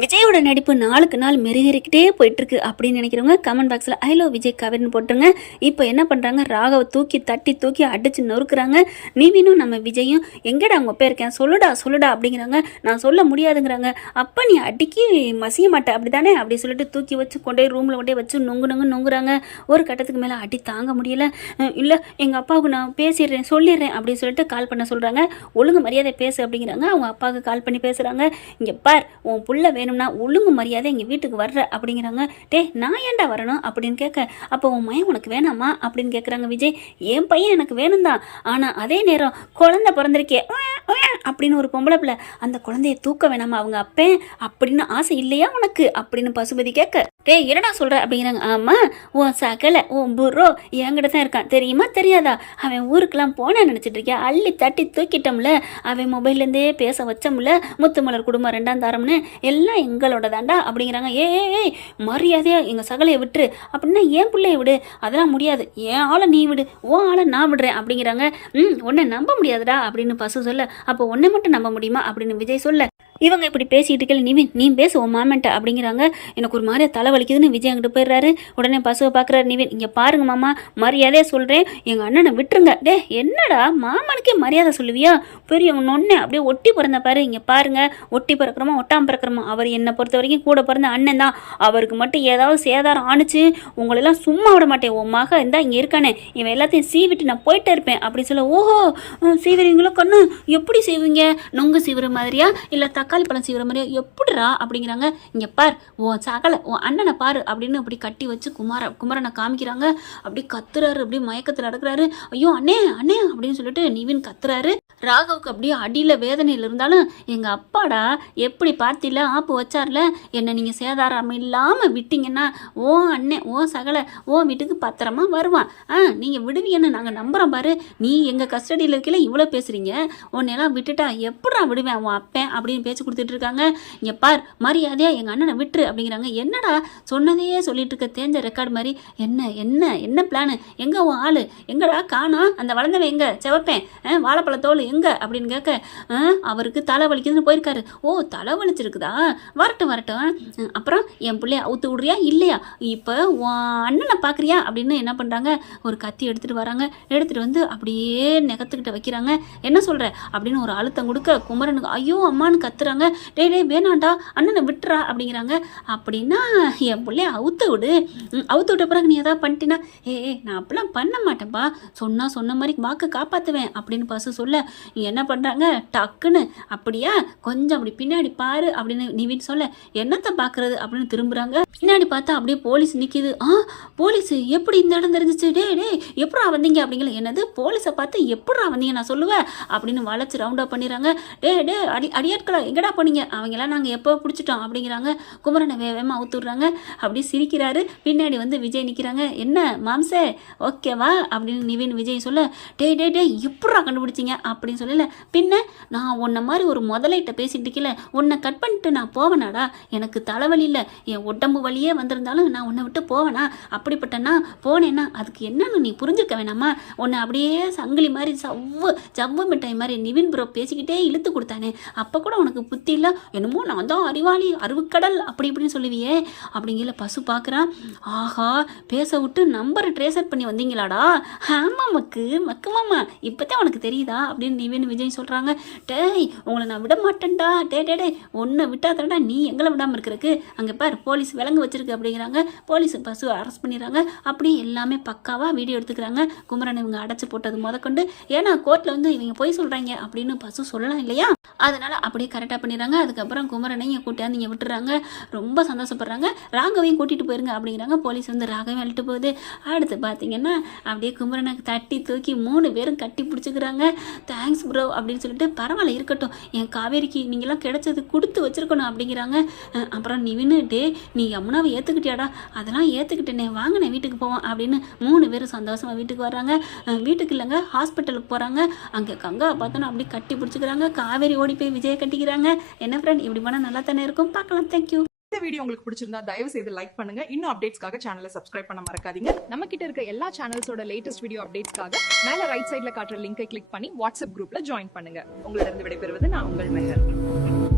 விஜயோட நடிப்பு நாளுக்கு நாள் மெருகேறிக்கிட்டே போயிட்டுருக்கு அப்படின்னு நினைக்கிறவங்க கமெண்ட் பாக்ஸில் ஐ லவ் விஜய் காவேரின்னு போட்டுருங்க. இப்போ என்ன பண்ணுறாங்க, ராகவை தூக்கி அடித்து நொறுக்குறாங்க. நீவினும் நம்ம விஜயும் எங்கடா அவங்க போயிருக்கேன் சொல்லுடா அப்படிங்கிறாங்க. நான் சொல்ல முடியாதுங்கிறாங்க. அப்போ நீ அடிக்கி மசிய மாட்டேன் அப்படி தானே அப்படி சொல்லிட்டு தூக்கி வச்சு கொண்டே ரூமில் கொண்டே வச்சு நொங்குறாங்க. ஒரு கட்டத்துக்கு மேலே அடி தாங்க முடியல. இல்லை எங்கள் அப்பாவுக்கு நான் சொல்லிடுறேன் அப்படின்னு சொல்லிட்டு கால் பண்ண சொல்கிறாங்க. ஒழுங்கு மரியாதை பேசு அப்படிங்கிறாங்க. அவங்க அப்பாவுக்கு கால் பண்ணி பேசுகிறாங்க. இங்கே பார், உன் புள்ள வேணும்னா ஒழுங்கு மரியாதை எங்கள் வீட்டுக்கு வர்ற அப்படிங்கிறாங்க. நான் ஏன்டா வரணும் அப்படின்னு கேட்க, அப்போ உன் மையம் உனக்கு வேணாமா அப்படின்னு கேட்குறாங்க விஜய். என் பையன் எனக்கு வேணும் தான், ஆனால் அதே நேரம் குழந்தை பிறந்திருக்கே அப்படின்னு ஒரு பொம்பளை பிள்ளை, அந்த குழந்தைய தூக்க வேணாமா அவங்க அப்பேன் அப்படின்னு ஆசை இல்லையா உனக்கு அப்படின்னு பசுபதி கேட்க, என்னடா சொல்கிற அப்படிங்கிறாங்க. ஆமாம், உன் சகலை உன் புரோ என்கிட்ட தான் இருக்கான் தெரியுமா தெரியாதா, அவன் ஊருக்கெல்லாம் போன நினச்சிட்டு இருக்கேன், அள்ளி தட்டி தூக்கிட்டோம்ல, அவன் மொபைல்லேருந்தே பேச வச்சோம்ல, முத்துமலர் குடும்பம் 2ஆம் தாரம்னு எல்லாம் எங்களோட தாண்டா அப்படிங்கிறாங்க. ஏய் மரியாதையா எங்கள் சகலையை விட்டுரு அப்படின்னா என் பிள்ளைய விடு, அதெல்லாம் முடியாது, என் ஆளை நீ விடு, உன் ஆளை நான் விடுறேன் அப்படிங்கிறாங்க. உன்னை நம்ப முடியாதுடா அப்படின்னு பசு சொல்ல, அப்போ உன்னை மட்டும் நம்ப முடியுமா அப்படின்னு விஜய் சொல்ல, இவங்க இப்படி பேசிட்டு இருக்கல, நீ பேச உன் மாமன்ட்ட அப்படிங்கிறாங்க. எனக்கு ஒரு மாதிரியா தலை வலிக்குதுன்னு விஜய் அங்கிட்டு போயிடுறாரு. உடனே பசுவை பார்க்குறாரு நிவின். இங்கே பாருங்க மாமா, மரியாதையாக சொல்கிறேன், எங்கள் அண்ணனை விட்டுருங்க. என்னடா மாமனுக்கே மரியாதை சொல்லுவியா, பெரியவங்க நொன்னே அப்படியே ஒட்டி பிறந்த பாரு, இங்கே பாருங்க, ஒட்டி பிறக்கிறோமா ஒட்டாமல் பிறக்கிறோமா, அவர் என்னை பொறுத்த வரைக்கும் கூட பிறந்த அண்ணன் தான், அவருக்கு மட்டும் ஏதாவது சேதாரம் ஆணுச்சு உங்களெல்லாம் சும்மா விட மாட்டேன், உன் மக இருந்தால் இங்கே இருக்கானே, இவன் எல்லாத்தையும் சீவிட்டு நான் போயிட்டே இருப்பேன் அப்படி சொல்ல, ஓஹோ சீவிரீங்களோ கண்ணு, எப்படி செய்வீங்க, நொங்கு சீவிர மாதிரியா இல்லை தக்காளி பழம் சீவிர மாதிரியா எப்படிரா அப்படிங்கிறாங்க. இங்கே பார், உன் சகலை உன் அண்ணனை பாரு அப்படின்னு அப்படி கட்டி வச்சு குமரனை காமிக்கிறாங்க. அப்படி கத்துறாரு, அப்படி மயக்கத்தில் நடக்கிறாரு. ஐயோ அண்ணே அப்படின்னு சொல்லிட்டு நிவின் கத்துறாரு. ராகவுக்கு அப்படியே அடியில் வேதனையில் இருந்தாலும், எங்கள் அப்பாடா எப்படி பார்த்தில ஆப்பு வச்சார்ல, என்னை நீங்கள் சேதாரம் இல்லாமல் விட்டீங்கன்னா ஓ அண்ணன் ஓ சகலை ஓ வீட்டுக்கு பத்திரமா வருவான், நீங்கள் விடுவீங்கன்னு நாங்கள் நம்புகிறோம் பாரு, நீ எங்கள் கஸ்டடியில் இருக்கல இவ்வளோ பேசுகிறீங்க, உன்னையெல்லாம் விட்டுட்டா எப்படா விடுவேன் உன் அப்பேன் அப்படின்னு பேச்சு கொடுத்துட்டு இருக்காங்க. இங்கே பார், மரியாதையாக எங்கள் அண்ணனை விட்டுரு அப்படிங்கிறாங்க. என்னடா சொன்னதையே சொல்லிட்டு இருக்க தேஞ்ச ரெக்கார்டு மாதிரி, என்ன பிளானு, எங்கே உன் ஆள் எங்கடா காணா, அந்த வளர்ந்தவன் எங்கே செவப்பேன் வாழைப்பழத்தோல் எங்க அப்படின்னு கேட்க, அவருக்கு தலை வலிக்குதுன்னு போயிருக்காரு. ஓ தலை வலிச்சிருக்குதா, வரட்டும் அப்புறம் என் பிள்ளைய அவுத்து விடுறியா இல்லையா, இப்போ அண்ணனை பார்க்குறியா அப்படின்னு என்ன பண்ணுறாங்க, ஒரு கத்தி எடுத்துகிட்டு வராங்க. எடுத்துகிட்டு வந்து அப்படியே நெகத்துக்கிட்ட வைக்கிறாங்க. என்ன சொல்கிற அப்படின்னு ஒரு அழுத்தம் கொடுக்க, குமரனுக்கு ஐயோ அம்மான்னு கத்துறாங்க. டே வேணாண்டா அண்ணனை விட்டுறா அப்படிங்கிறாங்க. அப்படின்னா என் பிள்ளைய அவுத்து விட்ட பிறகு நீ எதாவது பண்ணிட்டீன்னா, நான் அப்படிலாம் பண்ண மாட்டேன்ப்பா, சொன்ன மாதிரி வாக்கு காப்பாற்றுவேன் அப்படின்னு பசு சொல்ல, என்ன பண்ணுறாங்க டக்குன்னு, அப்படியா கொஞ்சம் அப்படி பின்னாடி பாரு அப்படின்னு நிவின் சொல்ல, என்னத்தை பார்க்குறது அப்படின்னு திரும்புகிறாங்க. பின்னாடி பார்த்தா அப்படியே போலீஸ் நிற்கிது. போலீஸ் எப்படி இந்த இடம் தெரிஞ்சிச்சு, எப்படா வந்தீங்க அப்படிங்கிற, என்னது போலீஸை பார்த்து எப்படா வந்தீங்க நான் சொல்லுவேன் அப்படின்னு வளைச்சு ரவுண்ட் அப் பண்ணிடுறாங்க. அடியாட்களா எங்கடா போனீங்க, அவங்கெல்லாம் நாங்கள் எப்போ பிடிச்சிட்டோம் அப்படிங்கிறாங்க. குமரனை வேகமாக அவுத்துடுறாங்க. அப்படி சிரிக்கிறாரு. பின்னாடி வந்து விஜய் நிற்கிறாங்க. என்ன மாம்சே ஓகேவா அப்படின்னு நிவின் விஜய் சொல்ல, டே எப்படா கண்டுபிடிச்சிங்க அப்படின்னு சொல்லல, பின்ன நான் உன்னை மாதிரி ஒரு முதலைகிட்ட பேசிட்டு இருக்கல, உன்னை கட் பண்ணிட்டு நான் போவேனாடா, எனக்கு தலைவலி இல்லை, என் உடம்பு வலியே வந்திருந்தாலும் நான் உன்னை விட்டு போவேனா, அப்படிப்பட்டனா போனேன்னா அதுக்கு என்னன்னு நீ புரிஞ்சிருக்க வேணாமா, உன்னை அப்படியே சங்கிலி மாதிரி ஜவ்வு மிட்டாய் மாதிரி நிவின் ப்ரோ பேசிக்கிட்டே இழுத்து கொடுத்தானே, அப்போ கூட உனக்கு புத்தி இல்லை, என்னமோ நான் தான் அறிவாளி அருவுக்கடல் அப்படி இப்படின்னு சொல்லுவியே அப்படிங்கிற பசு பார்க்குறான். ஆஹா பேச விட்டு நம்பரை ட்ரேசர் பண்ணி வந்தீங்களாடா, ஆமாம் மக்கு மாமா இப்போதான் உனக்கு தெரியுதா அப்படின்னு நிவின் விஜய் சொல்கிறாங்க. உங்களை நான் விட மாட்டேன்டா, உன்னை விட்டாதடா நீ எங்களை விடாமல் இருக்கிறதுக்கு, அங்கே பார் போலீஸ் விலங்கு வச்சிருக்கு அப்படிங்கிறாங்க. போலீஸ் பசு அரெஸ்ட் பண்ணிடுறாங்க. அப்படியே எல்லாமே பக்காவாக வீடியோ எடுத்துக்கிறாங்க. குமரன் இவங்க அடைச்சி போட்டது முதற்கொண்டு, ஏன்னா கோர்ட்டில் வந்து இவங்க போய் சொல்கிறாங்க அப்படின்னு பசு சொல்லலாம் இல்லையா, அதனால் அப்படியே கரெக்டாக பண்ணிடுறாங்க. அதுக்கப்புறம் குமரனையும் கூட்டியாந்து இங்கே விட்டுறாங்க. ரொம்ப சந்தோஷப்படுறாங்க. ராகவையும் கூட்டிகிட்டு போயிருங்க அப்படிங்கிறாங்க. போலீஸ் வந்து ராகவையும் அழுட்டு போகுது. அடுத்து பார்த்தீங்கன்னா அப்படியே குமரனை தட்டி தூக்கி 3 பேரும் கட்டி பிடிச்சிக்கிறாங்க. தேங்க்ஸ் ப்ரோ அப்படின்னு சொல்லிட்டு, பரவாயில்ல இருக்கட்டும், என் காவேரிக்கு நீங்களாம் கிடைச்சது கொடுத்து வச்சுருக்கணும் அப்படிங்கிறாங்க. அப்புறம் நிவின்னு, நீ யமுனாவை ஏற்றுக்கிட்டியாடா, அதெல்லாம் ஏற்றுக்கிட்டேனே, வாங்கினே வீட்டுக்கு போவோம் அப்படின்னு 3 பேரும் சந்தோஷமாக வீட்டுக்கு வர்றாங்க. வீட்டுக்கு இல்லைங்க ஹாஸ்பிட்டலுக்கு போகிறாங்க. அங்கே கங்கா பார்த்தோன்னா அப்படி கட்டி பிடிச்சிக்கிறாங்க. காவேரி ஓடி போய் விஜயை கட்டிக்கிறாங்க. என்ன ஃப்ரெண்ட் இப்படி பண்ணால் நல்லா தானே இருக்கும், பார்க்கலாம். தேங்க்யூ. இந்த வீடியோ உங்களுக்கு பிடிச்சிருந்தா தயவு செய்து லைக் பண்ணுங்க. இன்னும் அப்டேட்ஸ்க்காக சேனலை சப்ஸ்கிரைப் பண்ண மறக்காதீங்க. நம்ம கிட்ட இருக்க எல்லா சேனல்ஸோட லேட்டஸ்ட் வீடியோ அப்டேட்ஸ்க்காக மேல ரைட் சைடுல காட்டுற லிங்கை கிளிக் பண்ணி வாட்ஸ்அப் குரூப்ல ஜாயின் பண்ணுங்க. உங்களிடம் விடைபெறுவது நான் உங்கள் மெஹர்.